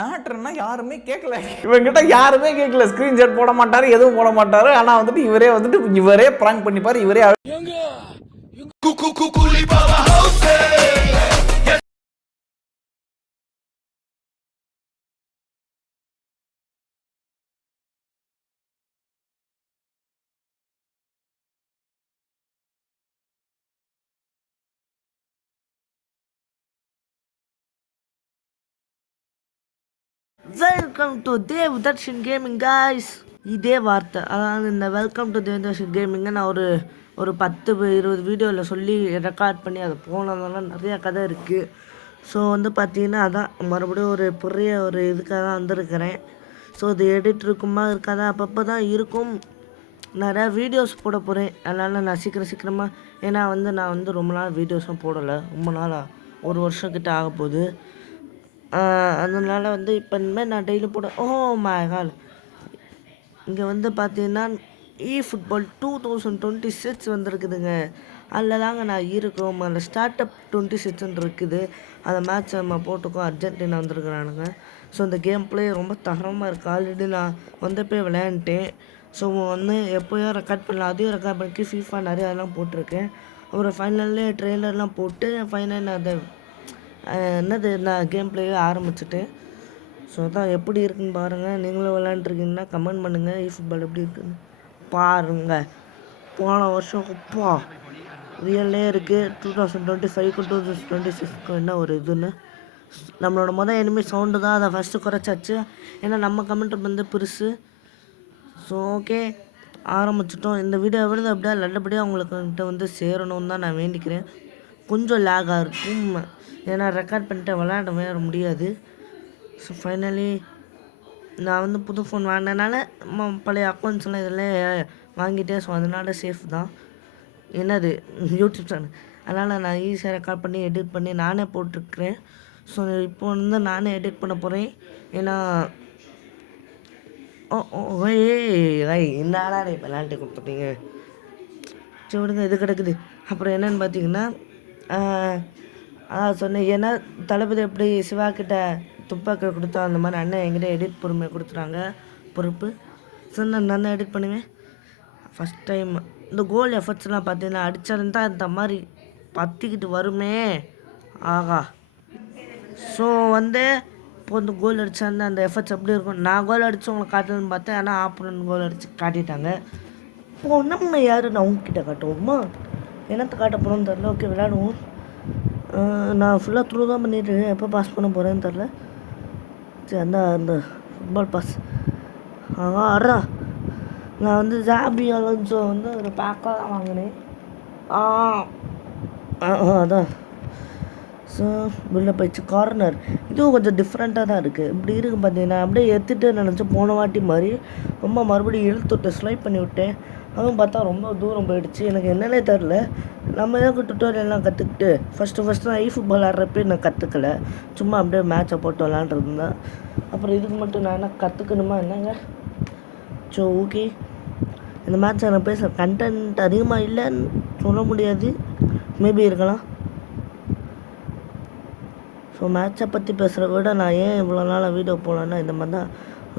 மேட்டர்னா யாருமே கேட்கல, இவங்கிட்ட யாருமே கேட்கல. ஸ்கிரீன்ஷாட் போட மாட்டாரு, எதுவும் போட மாட்டாரு. ஆனா வந்துட்டு இவரே பிராங்க் பண்ணிப்பாரு. இவரே வெல்கம் டு தேவ்தர்ஷன் கேமிங் காய்ஸ். இதே வார்த்தை, அதாவது இந்த வெல்கம் டு தேவ்தர்ஷன் கேமிங்கை நான் ஒரு 10-20 வீடியோவில் சொல்லி ரெக்கார்ட் பண்ணி அதை போனதெல்லாம் நிறையா கதை இருக்குது. ஸோ பார்த்தீங்கன்னா அதான் மறுபடியும் ஒரு பெரிய இதுக்காக தான் வந்திருக்கிறேன். ஸோ இது எடிட் இருக்குமா இருக்காதா, அப்பப்போ தான் இருக்கும். நிறையா வீடியோஸ் போட போகிறேன். அதனால் நான் சீக்கிரமாக, ஏன்னா நான் ரொம்ப நாள் வீடியோஸும் போடலை. ரொம்ப நாளாக 1 வருஷம் கிட்ட ஆக போகுது. அதனால் இப்போ இனிமேல் நான் டெய்லி போட மை காட். இங்கே பார்த்தீங்கன்னா eFootball 2026 வந்திருக்குதுங்க. அதில் தாங்க நான் இருக்கோம். அதில் ஸ்டார்ட் அப் 26 இருக்குது. அந்த மேட்ச் நம்ம போட்டுக்கோம். அர்ஜென்டினா வந்திருக்கிறானுங்க. ஸோ இந்த கேம் பிளே ரொம்ப தரமாக இருக்குது. ஆல்ரெடி நான் போய் விளையாண்டுட்டேன். ஸோ எப்போயோ ரெக்கார்ட் பண்ணலாம், அதையும் ரெக்கார்ட் பண்ணி FIFA நிறையா அதெல்லாம் போட்டிருக்கேன். அப்புறம் ஃபைனல்லே ட்ரெய்லர்லாம் போட்டு ஃபைனல் அதை நான் கேம் பிளேயே ஆரம்பிச்சிட்டேன். ஸோ அதான் எப்படி இருக்குன்னு பாருங்கள். நீங்களும் விளையாண்டுருக்கீங்கன்னா கமெண்ட் பண்ணுங்கள். eFootball எப்படி இருக்குன்னு பாருங்கள். போன வருஷம் ரியல்லே இருக்குது. 2025 2026 என்ன ஒரு இதுன்னு நம்மளோட எனிமி சவுண்டு தான். அதை ஃபஸ்ட்டு குறைச்சாச்சு, ஏன்னா நம்ம கமெண்ட் பெருசு. ஸோ ஓகே, ஆரம்பிச்சிட்டோம். இந்த வீடியோ அப்படியே நல்லபடியாக உங்களுக்கு சேரணும்னு தான் நான் வேண்டிக்கிறேன். கொஞ்சம் லேகாக இருக்கும், ஏன்னா ரெக்கார்ட் பண்ணிட்டு விளையாடவே முடியாது. ஸோ ஃபைனலி நான் புது ஃபோன் வாங்கினதுனால பழைய அக்கௌண்ட்ஸ்லாம் இதில் வாங்கிட்டேன். ஸோ அதனால் சேஃப் தான். என்னது யூடியூப் சேனல், அதனால் நான் ஈஸியாக ரெக்கார்ட் பண்ணி எடிட் பண்ணி நானே போட்டிருக்கிறேன். ஸோ இப்போ நானே எடிட் பண்ண போகிறேன். ஏன்னா என்னடா இப்போ விளையாண்டு கொடுத்துட்டீங்க. சரி விடுங்க, இது கிடக்குது. அப்புறம் என்னென்னு பார்த்தீங்கன்னா சொன்னேன், ஏன்னா தளபதி எப்படி சிவா கிட்ட துப்பாக்கி கொடுத்தா அந்த மாதிரி அண்ணன் என்கிட்ட எடிட் பொறுமையை கொடுத்துறாங்க பொறுப்பு. ஸோ நான் எடிட் பண்ணுவேன். ஃபஸ்ட் டைம் இந்த கோல் எஃபர்ட்ஸ்லாம் பார்த்தீங்கன்னா அடிச்சிருந்தா இந்த மாதிரி பற்றிக்கிட்டு வருமே, ஆகா. ஸோ இப்போ இந்த கோல் அடித்தாருந்தா அந்த எஃபர்ட்ஸ் எப்படி இருக்கும். நான் கோல் அடித்து உங்களை காட்டணும்னு பார்த்தேன், ஆனால் ஆப்போனன்ட் கோல் அடித்து காட்டிட்டாங்க. இப்போ நம்ம யார் நான் உங்ககிட்ட காட்டுவோமா, என்னத்தை காட்ட போகிறோம்னு தெரில. ஓகே விளையாடுவோம். நான் ஃபுல்லாக த்ரூ தான் பண்ணிட்டுருக்கேன். எப்போ பாஸ் பண்ண போகிறேன்னு தெரில. சரி அந்த ஃபுட்பால் பாஸ் ஆறா. நான் ஜாபி அலோன்ஸோ ஒரு பேக்காக தான் வாங்கினேன். அதான். ஸோ உள்ளே போயிடுச்சு. கார்னர் இதுவும் கொஞ்சம் டிஃப்ரெண்ட்டாக தான் இருக்குது. இப்படி இருக்குது பார்த்தீங்கன்னா, அப்படியே எடுத்துகிட்டு நினச்சி போன வாட்டி மாதிரி ரொம்ப மறுபடியும் இழுத்துட்டு ஸ்லைப் பண்ணி விட்டேன். அதுவும் பார்த்தா ரொம்ப தூரம் போயிடுச்சு. எனக்கு என்னன்னே தெரில. நம்ம எனக்கு டுட்டோரியல்லாம் கற்றுக்கிட்டு ஃபஸ்ட்டு நான் eFootball ஆடுறப்பே நான் கற்றுக்கல. சும்மா அப்படியே மேட்சை போட்டு விளாண்டுருந்தேன். அப்புறம் இதுக்கு மட்டும் நான் என்ன கற்றுக்கணுமா என்னங்க. ஸோ ஓகே, இந்த மேட்ச்சை நான் பேச கண்டென்ட் அதிகமாக இல்லைன்னு சொல்ல முடியாது, மேபி இருக்கலாம். ஸோ மேட்சை பற்றி பேசுகிறத விட நான் ஏன் இவ்வளோ நாளாக வீடியோ போகலான்னா, இந்த மாதிரி தான்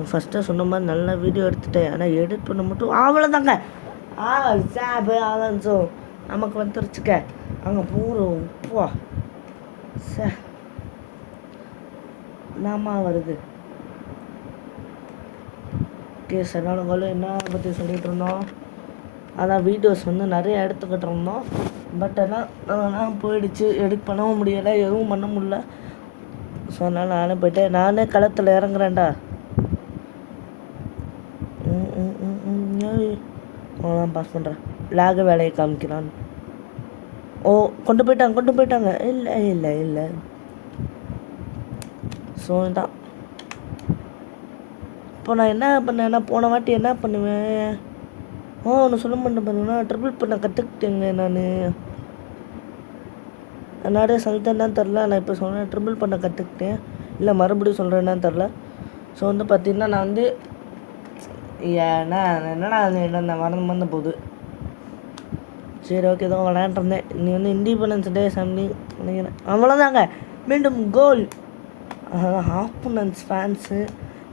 ஃபஸ்ட்டாக சொன்ன மாதிரி நல்லா வீடியோ எடுத்துட்டேன். ஆனால் எடிட் பண்ண மட்டும் அவ்வளோதாங்க. சாபு ஸோ நமக்கு வந்துருச்சுக்க அங்கே பூரா உப்பா நாமா வருது. ஓகே, சரியான என்ன பற்றி சொல்லிகிட்டு இருந்தோம். அதான் வீடியோஸ் நிறைய எடுத்துக்கிட்டு இருந்தோம். பட் அதெல்லாம் போயிடுச்சு. எடிட் பண்ணவும் முடியலை, எதுவும் பண்ண முடியல. ஸோ அதனால் நானே போயிட்டேன். நானே களத்தில் இறங்குறேன்டா. அவ்வளோதான் பாஸ் பண்ணுறேன். லேக வேலையை காமிக்கிறான். கொண்டு போயிட்டாங்க. இல்லை. ஸோ இதான் இப்போ நான் என்ன பண்ணேன்னா, போன வாட்டி என்ன பண்ணுவேன், ஒன்று சொல்ல மாட்டேன் பார்த்தீங்கன்னா, ட்ரிபிள் பண்ண கற்றுக்கிட்டேங்க நான். நிறைய சொல்லிட்டேன்னு தெரில. நான் இப்போ சொன்னேன் ட்ரிபிள் பண்ண கற்றுக்கிட்டேன், இல்லை மறுபடியும் சொல்கிறேன்னு தெரில. ஸோ பார்த்தீங்கன்னா நான் ஏன்னா என்னடா என்ன மறந்து போகுது. சரி ஓகே, தான் விளையாண்டுருந்தேன். நீ இண்டிபெண்டன்ஸ் டே சம்திங் நினைக்கிறேன். அவ்வளோதாங்க. மீண்டும் கோல் ஆப்போனன்ஸ் ஃபேன்ஸு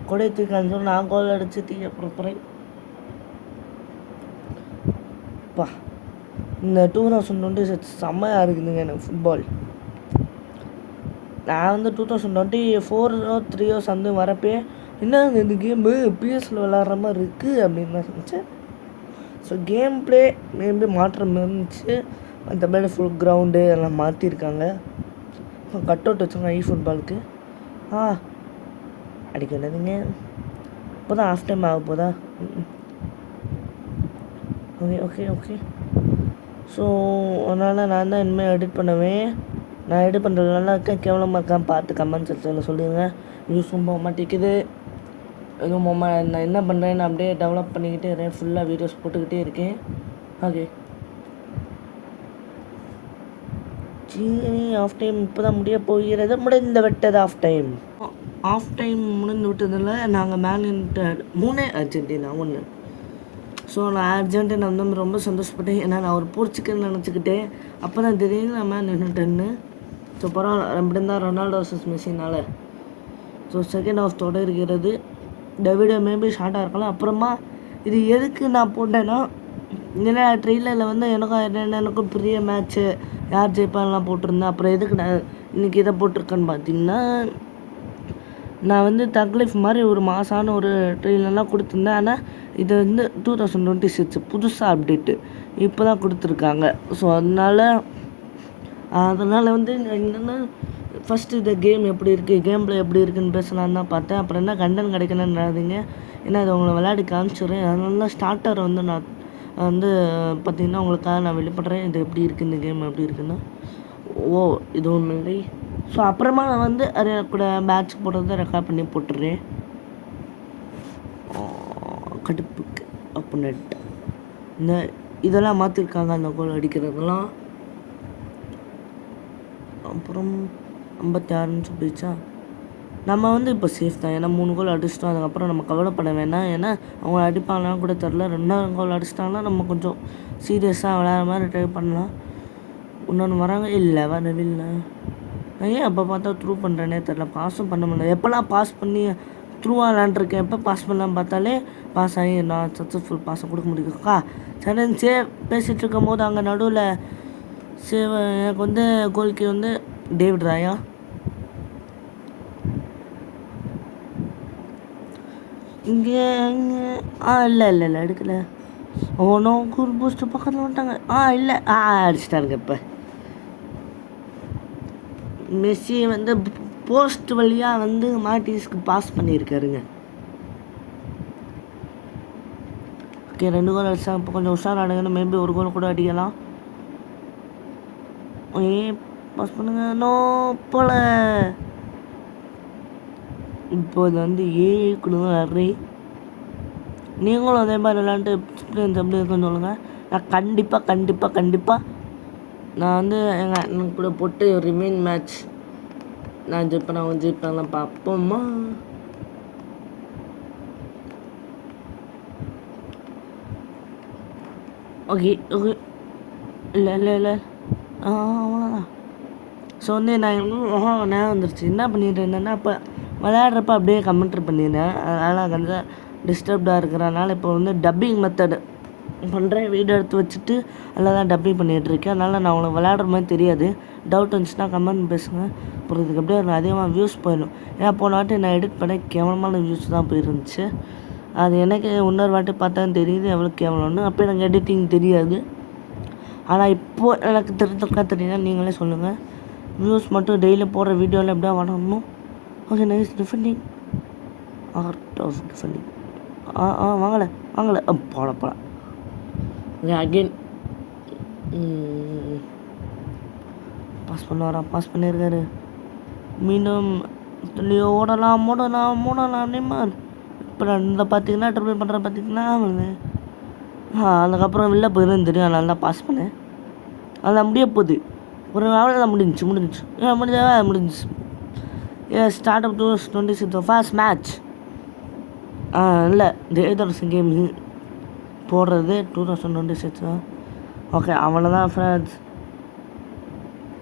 கொடை தூக்கான்னு சொல்லி நான் கோல் அடித்து தீய போகிறேன். பா இந்த 2026 செம்மையாக இருக்குதுங்க எனக்கு ஃபுட்பால். நான் வந்து 2024 3 சம்திங் வரப்பே என்ன இந்த கேமு பிஎஸ்சில் விளாட்ற மாதிரி இருக்குது அப்படின்னு தான் நினச்சேன். ஸோ கேம் ப்ளே மேபி மாற்றம் இருந்துச்சு. மற்றபடி ஃபுல் கிரவுண்டு எல்லாம் மாற்றிருக்காங்க. கட் அவுட் வச்சுருங்க ஃபுட்பாலுக்கு. அடிக்க வேண்டியதுங்க. இப்போ தான் ஆஃப் டைம் ஆக போதா? Okay okay okay. ஸோ அதனால் நான் தான் இனிமேல் எடிட் பண்ணுவேன். நான் எடிட் பண்ணுறது நல்லா இருக்கேன் கேவலமாக இருக்கான்னு பார்த்து கமெண்ட் செக்ஷனில் சொல்லுங்கள். யூஸும் போக மாட்டேங்குது, எதுவும் நான் என்ன பண்ணுறேன்னு அப்படியே டெவலப் பண்ணிக்கிட்டே இருக்கேன். ஃபுல்லாக வீடியோஸ் போட்டுக்கிட்டே இருக்கேன். ஓகே ஆஃப் டைம் இப்போ தான் முடிய போகிறது. முடிந்து விட்டது ஆஃப் டைம். ஆஃப் டைம் முடிந்து விட்டதில் நாங்கள் மேன் யுனைட்டட் 3 அர்ஜென்டினா 1. ஸோ நான் அர்ஜென்டினா வந்து ரொம்ப சந்தோஷப்பட்டேன். ஏன்னா நான் ஒரு போர்ச்சுக்கல்னு நினச்சிக்கிட்டேன். அப்போ தான் தெரியுது நான் மேன் யுனைட்டட்னு. ஸோ பரவாயில்ல, அப்படி இருந்தால் ரொனால்டோ வர்சஸ் மெஸ்ஸினால். ஸோ செகண்ட் ஹாஃப் தொடர்கிறது. இந்த வீடியோ மேபி ஷார்ட்டாக இருக்கலாம். அப்புறமா இது எதுக்கு நான் போட்டேன்னா, ஏன்னா ட்ரெயிலரில் வந்து எனக்கும் பெரிய மேட்ச்சு யார் ஜெயிப்பான்லாம் போட்டிருந்தேன். அப்புறம் எதுக்கு நான் இன்றைக்கி இதை போட்டிருக்கேன்னு பார்த்தீங்கன்னா, நான் வந்து தக்லீஃப் மாதிரி ஒரு மாசான ஒரு ட்ரெயிலர்லாம் கொடுத்துருந்தேன். ஆனால் இது வந்து 2026 புதுசாக அப்டேட்டு இப்போ தான் கொடுத்துருக்காங்க. ஸோ அதனால் வந்து என்னென்னா ஃபஸ்ட்டு இந்த கேம் எப்படி இருக்குது, கேம் ப்ளே எப்படி இருக்குதுன்னு பேசலான்னு தான் பார்த்தேன். அப்புறம் என்ன கண்டென்ட் கிடைக்கணுன்றாதீங்க, ஏன்னா அது உங்களை விளையாடி காமிச்சிடுறேன். அதனால தான் ஸ்டார்டர் வந்து நான் வந்து பார்த்திங்கன்னா உங்களுக்காக நான் வெளிப்படுறேன். இது எப்படி இருக்குது, இந்த கேம் எப்படி இருக்குன்னா. இது ஒன்றும் இல்லை. ஸோ அப்புறமா நான் வந்து அது கூட மேட்ச் போடுறத ரெக்கார்ட் பண்ணி போட்டுடுறேன். கடுப்புக்கு அப்போனட் இந்த இதெல்லாம் மாற்றிருக்காங்க, அந்த கோல் அடிக்கிறதெல்லாம். அப்புறம் 56 போயிடுச்சா. நம்ம வந்து இப்போ சேஃப் தான், ஏன்னா 3 கோல் அடிச்சிட்டோம். அதுக்கப்புறம் நம்ம கவலைப்பட வேணாம். ஏன்னா அவங்க அடிப்பாங்களான்னு கூட தெரில. 2ஆவது கோல் அடிச்சிட்டாங்கன்னா நம்ம கொஞ்சம் சீரியஸாக விளையாடுற மாதிரி ட்ரை பண்ணலாம். இன்னொன்று வராங்க, இல்லை வரவில்லை. நான் ஏன் அப்போ பார்த்தா த்ரூ பண்ணுறேனே தெரில, பாஸும் பண்ண முடியல. எப்போல்லாம் பாஸ் பண்ணி த்ரூவாக விளாண்டுருக்கேன், எப்போ பாஸ் பண்ணலாம் பார்த்தாலே பாஸ் ஆகி நான் சக்ஸஸ்ஃபுல் பாஸை கொடுக்க முடியுதுக்கா. சரி பேசிகிட்டு இருக்கும் போது அங்கே நடுவில் எனக்கு வந்து கோல்கி வந்து டேவிட் ராயா. இங்கே இல்லை எடுக்கலை. ஓனும் கூல் பூஸ்ட்டு பக்கத்தில் வந்துட்டாங்க. இல்லை அடிச்சிட்டாருங்க. இப்போ மெஸ்ஸி வந்து போஸ்ட் வழியாக வந்து மார்டின்ஸ்க்கு பாஸ் பண்ணியிருக்காருங்க. ஓகே 2 கோல் அடிச்சாங்க. இப்போ கொஞ்சம் உஷாராடுங்கன்னு மேபி ஒரு கோல் கூட அடிக்கலாம். பாஸ் பண்ணுங்க. நோ போல. இப்போது வந்து கொடுங்க. நீங்களும் அதே மாதிரி விளாண்டு எக்ஸ்பீரியன்ஸ் எப்படி இருக்குன்னு சொல்லுங்கள். நான் கண்டிப்பாக நான் வந்து எங்கள் அண்ணன் கூட போட்டு ரிமைன் மேட்ச் நான் ஜெயிப்பேன், அவன் ஜெயிப்பாங்கலாம் பார்ப்போம்மா. ஓகே இல்லை அவ்வளோதான். ஸோ வந்து நான் ஞாபகம் வந்துருச்சு என்ன பண்ணிட்டு இருந்தேன்னா, இப்போ விளையாடுறப்ப அப்படியே கமெண்ட்ரி பண்ணியிருந்தேன். அதனால் கொஞ்சம் டிஸ்டர்ப்டாக இருக்கிறனால இப்போ வந்து டப்பிங் மெத்தடு பண்ணுறேன். வீடியோ எடுத்து வச்சுட்டு அதில் தான் டப்பிங் பண்ணிகிட்ருக்கேன். அதனால் நான் உங்களுக்கு விளையாடுற மாதிரி தெரியாது. டவுட் வந்துச்சுன்னா கமெண்ட் பேசுங்க. அப்புறம் இதுக்கு அப்படியே அதிகமாக வியூஸ் போயிடும். ஏன்னா போன வாட்டி நான் எடிட் பண்ண கேவலமான வியூஸ் தான் போயிருந்துச்சு. அது எனக்கு இன்னொரு வாட்டி பார்த்தா தெரியுது எவ்வளோ கேவலம்னு. அப்போ எனக்கு எடிட்டிங் தெரியாது. ஆனால் இப்போது எனக்கு தெரியுன்னா நீங்களே சொல்லுங்கள். வியூஸ் மட்டும் டெய்லி போடுற வீடியோவில் எப்படியா வரணும். Okay nice defending, art of defending. வாங்கலை போகலாம். ஓகே அகெயின் பாஸ் பண்ணியிருக்காரு. மீண்டும் ஓடலாம் நேமார். இப்போ இந்த பார்த்தீங்கன்னா ட்ரிபிள் பண்ணுற பார்த்தீங்கன்னா அதுக்கப்புறம் வெளில போயிடும் தெரியும். அதனால தான் பாஸ் பண்ணேன். அதெல்லாம் முடிய போகுது. ஒரு நாள் தான் முடிஞ்சிச்சு முடிஞ்சிச்சு. Start up 2026 first match. இல்லை இந்த எதர்ஸ் கேம் போடுறது 2026. ஓகே அவ்வளோதான் ஃப்ரெண்ட்ஸ்.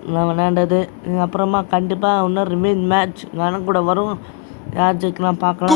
நான் விளையாண்டது. அப்புறமா கண்டிப்பாக இன்னும் ரிமைன் மேட்ச் எனக்கு கூட வரும். யார் ஜெயிக்கலாம் பார்க்கலாம்.